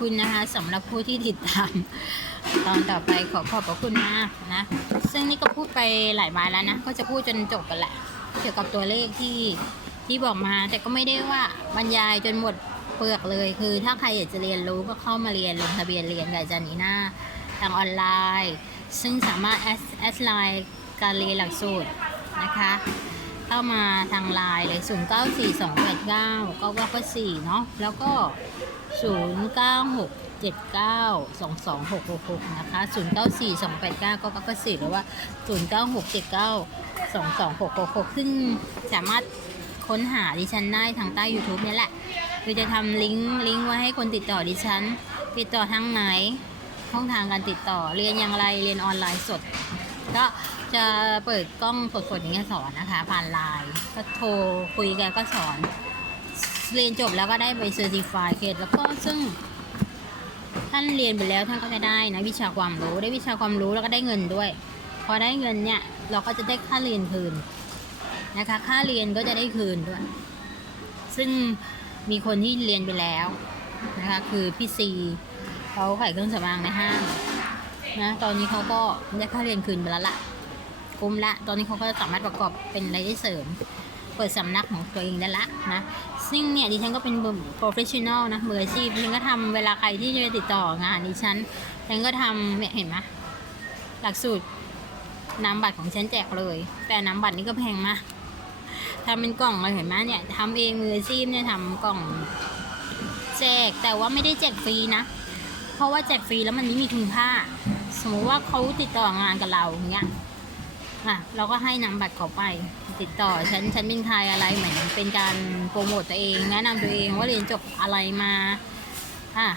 คุณนะคะสำหรับผู้ที่ติดตาม ตอนต่อไปขอขอบพระคุณมากนะ ซึ่งนี่ก็พูดไปหลายบายแล้วนะ ก็จะพูดจนจบกันแหละ เกี่ยวกับตัวเลขที่ที่บอกมา แต่ก็ไม่ได้ว่าบรรยายจนหมดเปลือกเลย คือถ้าใครอยากจะเรียนรู้ก็เข้ามาเรียนลงทะเบียนเรียนกับอาจารย์นีน่าทางออนไลน์ ซึ่งสามารถแอดแอดไลน์การเรียนหลักสูตรนะคะเข้ามาทางไลน์เลย 0 9 4 2 8 9 9 9 4เนาะ แล้วก็ 0 9 6 7 9 2 2 6 6 6 นะคะ 0 9 4 2 8 9 9 9 9 4หรือว่า 0 9 6 7 9 2 2 6 6 6 ซึ่งสามารถค้นหาดิฉันได้ทางใต้ YouTube นี่แหละคือจะทำลิงก์ลิงก์ไว้ให้คนติดต่อดิฉัน ติดต่อทางไหนช่องทางการติดต่อเรียนอย่างไรเรียนออนไลน์สด ก็จะเปิดกล้องสดๆอย่างเงี้ยสอนนะคะ ผ่านไลน์ก็โทรคุยกันก็สอน เรียนจบแล้วก็ได้ไปเซอร์ติฟายเคแล้วก็ซึ่งท่านเรียนไปแล้วท่านก็จะได้นะวิชาความรู้ได้วิชาความรู้แล้วก็ได้เงินด้วย พอได้เงินเนี่ยเราก็จะได้ค่าเรียนคืนนะคะ ค่าเรียนก็จะได้คืนด้วย ซึ่งมีคนที่เรียนไปแล้วนะคะ คือพี่ซีเขาขายเครื่องสำอางในห้างนะตอนนี้เขาก็ได้ค่าเรียนคืนไปแล้วละคุ้มละ ตอนนี้เขาก็สามารถประกอบเป็นรายได้เสริม เปิดสำนักของตัวเองได้ละนะซึ่งเนี่ยดิฉันก็เป็น professional นะมืออาชีพดิฉันก็ทำเวลาใครที่จะติดต่องานดิฉันฉันก็ทำเห็นไหมหลักสูตรนามบัตรของฉันแจกเลย แต่นามบัตรนี่ก็แพงมากทำเป็นกล่องเลยเห็นไหมเนี่ยทำเองมืออาชีพเนี่ยทำกล่องแจกแต่ว่าไม่ได้แจกฟรีนะ เพราะว่าแจกฟรีแล้วมันไม่มีคุณค่า สมมติว่าเขาติดต่องานกับเราอย่างเงี้ย อะ เราก็ให้นำบัตรเขาไป ติดต่อฉันฉันเป็นใครอะไรเหมือนเป็นการโปรโมตตัวเอง แนะนำตัวเองว่าเรียนจบอะไรมาอะ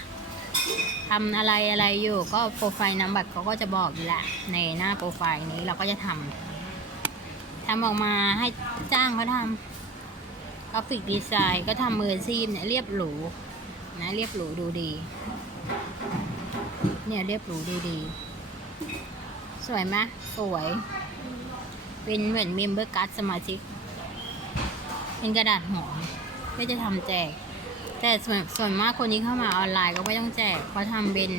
ทำอะไรอะไรอยู่ก็โปรไฟล์นำบัตรเขาก็จะบอกอยู่แหละในหน้าโปรไฟล์นี้เราก็จะทำทำออกมาให้จ้างเขาทำกราฟิกดีไซน์ก็ทำมืออาชีพเนี่ยเรียบหรูนะเรียบหรูดูดี เนี่ยเรียบหรูดูดี สวยไหมสวย เป็นเหมือนเมมเบอร์การ์ดสมาชิก เป็นกระดาษหอมก็จะทำแจก แต่ส่วนส่วนมากคนที่เข้ามาออนไลน์ก็ไม่ต้องแจกเพราะทำเป็น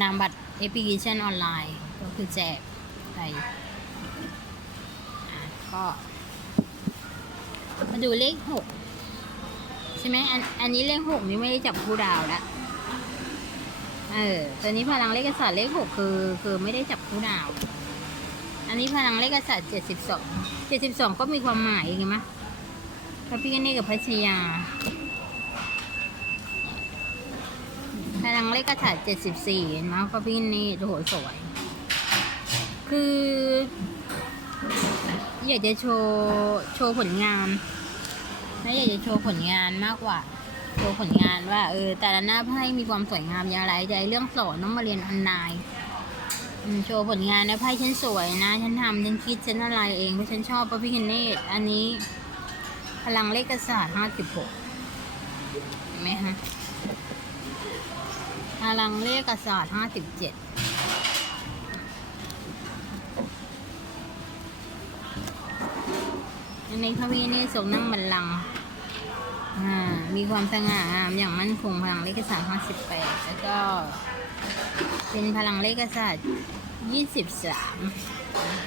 นามบัตรแอปพลิเคชันออนไลน์ ก็คือแจกไปก็ มาดูเลขหกใช่ไหมอันอันนี้เลขหกนี่ไม่ได้จับคู่ดาวแล้วเออตัวนี้พลังเลขกษัตร์เลขหกคือ คือไม่ได้จับคู่ดาว อันนี้พลังเลขกษัตริย์เจ็ดสิบสองเจ็ดสิบสองก็มีความหมายไงมะพระพิฆเนศกับพระชยา พลังเลขกษัตริย์เจ็ดสิบสี่เห็นไหมพระพิฆเนศโหสวย คืออยากจะโชว์โชว์ผลงานและอยากจะโชว์ผลงานมากกว่าโชว์ผลงานว่าเออแต่ละหน้าไพ่มีความสวยงามอย่างไรแต่ไอ้เรื่องสอนต้องมาเรียนออนไลน์ โชว์ผลงานนะไพ่ฉันสวยนะ ฉันทำฉันคิดฉันอะไรเองเพราะฉันชอบพระพิคเนตอันนี้ พลังเลขศาสตร์ห้าสิบหกเห็นไหมฮะพลังเลขศาสตร์ห้าสิบเจ็ดอันนี้พระพิคเนตทรงนั่งบัลลังก์อ่ามีความสง่างามอย่างมั่นคงพลังเลขศาสตร์58แล้วก็ เป็นพลังเลขศาสตร์23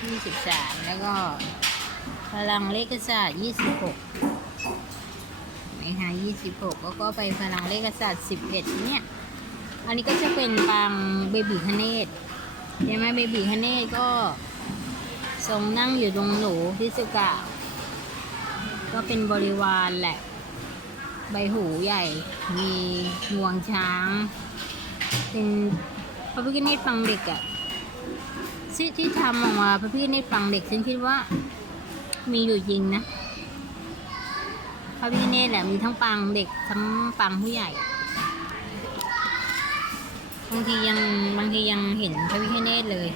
23แล้วก็พลังเลขศาสตร์26นี่ค่ะ26แล้วก็ไปพลังเลขศาสตร์11เนี่ย อันนี้ก็จะเป็นปางเบบีคเนตใช่ไหมเบบีคเนตก็ทรงนั่งอยู่ตรงหนูทิสุกะ ก็เป็นบริวารแหละ ใบหูใหญ่ มีงวงช้าง เป็น ระพิฆเนศปังเด็กอะที่ที่ทำออกมาพระพิฆเนศปังเด็กฉันคิดว่า มีอยู่จริงนะพระพิฆเนศแหละมีทั้งปังเด็กทั้งปังผู้ใหญ่บางทียังบางทียังเห็นพระพิฆเนศเลย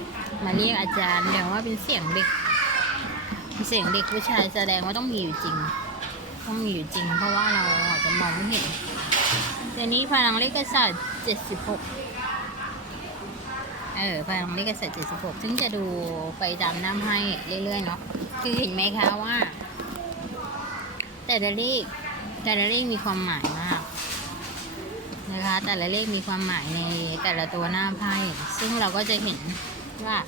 มาเรียกอาจารย์แต่ว่าเป็นเสียงเด็กเสียงเด็กผู้ชายแสดงว่าต้องมีอยู่จริง ต้องมีอยู่จริง เพราะว่าเราอาจจะมองไม่เห็นเดี๋ยวนี้พลังเลขศาสตร์76 เออพลังเลขศาสตร์76 ซึ่งจะดูไปตามน้ำให้เรื่อยๆเนาะ คือเห็นไหมคะว่า แต่ละเลขแต่ละเลขมีความหมายมาก นะคะ แต่ละเลขมีความหมายในแต่ละตัวหน้าไพ่ ซึ่งเราก็จะเห็นว่า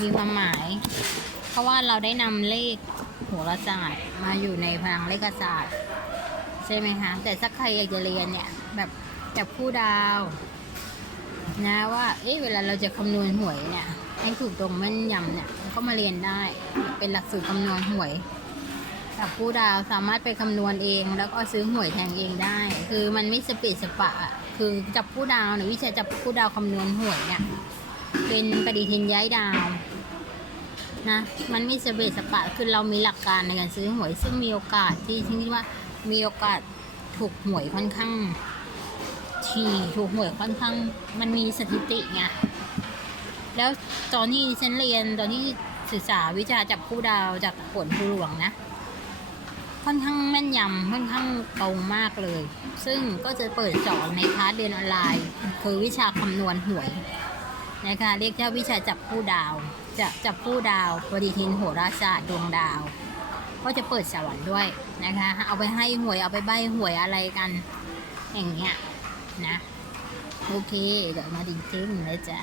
มีความหมาย เพราะว่าเราได้นำเลขโหราศาสตร์มาอยู่ในพลังเลขศาสตร์ ใช่ไหมคะ แต่ถ้าใครอยากจะเรียนเนี่ย แบบจับคู่ดาว นะว่า เอ๊ะเวลาเราจะคำนวณหวยเนี่ยให้ถูกตรงแม่นยำเนี่ยก็มาเรียนได้ เป็นหลักสูตรคำนวณหวยจับคู่ดาวสามารถไปคำนวณเอง แล้วก็ซื้อหวยแทงเองได้ คือมันไม่สเปซสปะ คือจับคู่ดาวเนี่ยวิชาจับคู่ดาวคำนวณหวยเนี่ยเป็นปฏิทินย้ายดาวนะมันไม่สเปซสปะคือเรามีหลักการในการซื้อหวย ซึ่งมีโอกาสที่ที่ว่ามีโอกาสถูกหวยค่อนข้าง ทีถูกหวยค่อนข้างมันมีสถิติไงแล้วตอนที่ฉันเรียนตอนที่ศึกษาวิชาจับคู่ดาวจากผลผู้หลวงนะ ค่อนข้างแม่นยำค่อนข้างตรงมากเลย ซึ่งก็จะเปิดสอนในคลาสเรียนออนไลน์ คือวิชาคำนวณหวยนะคะเรียกว่าวิชาจับคู่ดาว จะจับคู่ดาวปฏิทินโหราศาสตร์ดวงดาว ก็จะเปิดสอนด้วยนะคะ เอาไปให้หวยเอาไปใบหวยอะไรกัน อย่างเงี้ย นะ โอเคเดี๋ยวมาดิงๆเลยจ้ะ